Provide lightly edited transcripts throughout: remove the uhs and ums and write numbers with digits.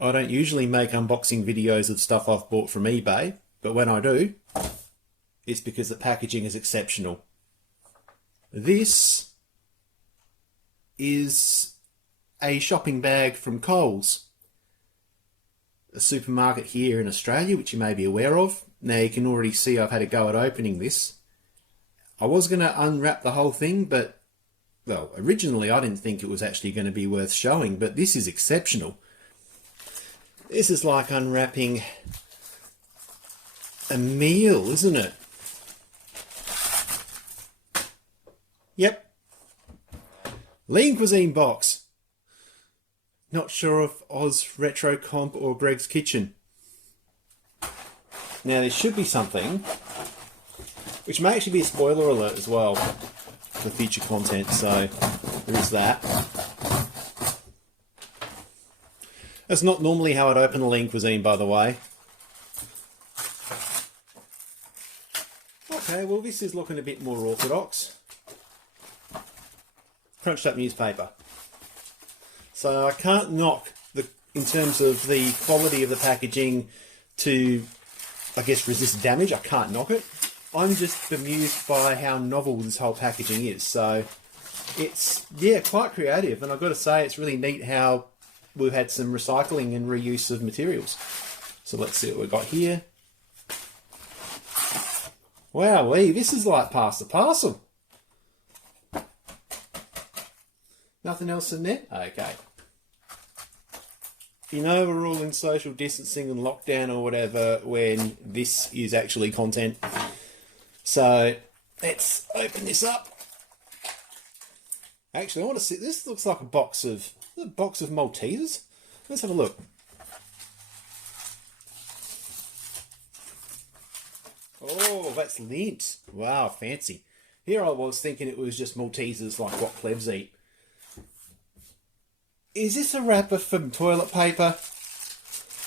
I don't usually make unboxing videos of stuff I've bought from eBay, but when I do, it's because the packaging is exceptional. This is a shopping bag from Coles, a supermarket here in Australia, which you may be aware of. Now you can already see I've had a go at opening this. I was going to unwrap the whole thing, but, well, originally I didn't think it was actually going to be worth showing, but this is exceptional. This is like unwrapping a meal, isn't it? Yep. Lean Cuisine box. Not sure if OzRetrocomp or Greg's Kitchen. Now there should be something, which may actually be a spoiler alert as well for future content, so there is that. That's not normally how I'd open a Lean Cuisine, by the way. Okay, well this is looking a bit more orthodox. Crunched up newspaper. So I can't knock in terms of the quality of the packaging to, I guess, resist damage. I can't knock it. I'm just bemused by how novel this whole packaging is. So it's, yeah, quite creative. And I've got to say, it's really neat how we've had some recycling and reuse of materials. So let's see what we've got here. Wowee, this is like past the parcel. Nothing else in there? Okay. You know we're all in social distancing and lockdown or whatever when this is actually content. So let's open this up. Actually, I want to see. This looks like a box of Maltesers. Let's have a look. Oh, that's lint. Wow, fancy. Here I was thinking it was just Maltesers like what plebs eat. Is this a wrapper from toilet paper?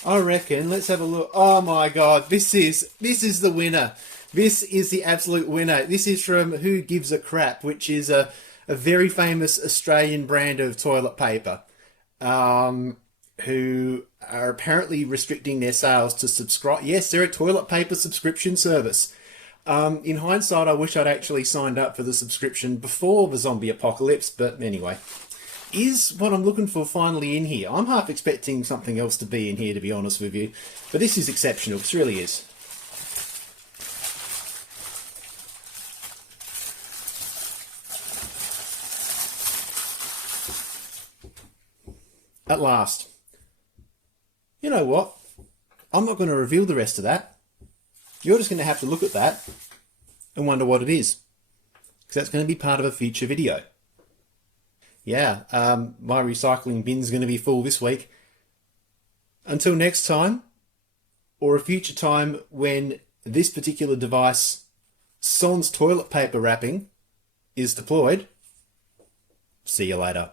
I reckon. Let's have a look. Oh my god, this is the winner. This is the absolute winner. This is from Who Gives a Crap, which is a very famous Australian brand of toilet paper, who are apparently restricting their sales to subscribe. Yes, they're a toilet paper subscription service. In hindsight, I wish I'd actually signed up for the subscription before the zombie apocalypse, but anyway. Is what I'm looking for finally in here? I'm half expecting something else to be in here, to be honest with you. But this is exceptional. This really is. At last. You know what? I'm not going to reveal the rest of that. You're just going to have to look at that and wonder what it is. Because that's going to be part of a future video. Yeah, my recycling bin's going to be full this week. Until next time, or a future time when this particular device, sans toilet paper wrapping, is deployed, see you later.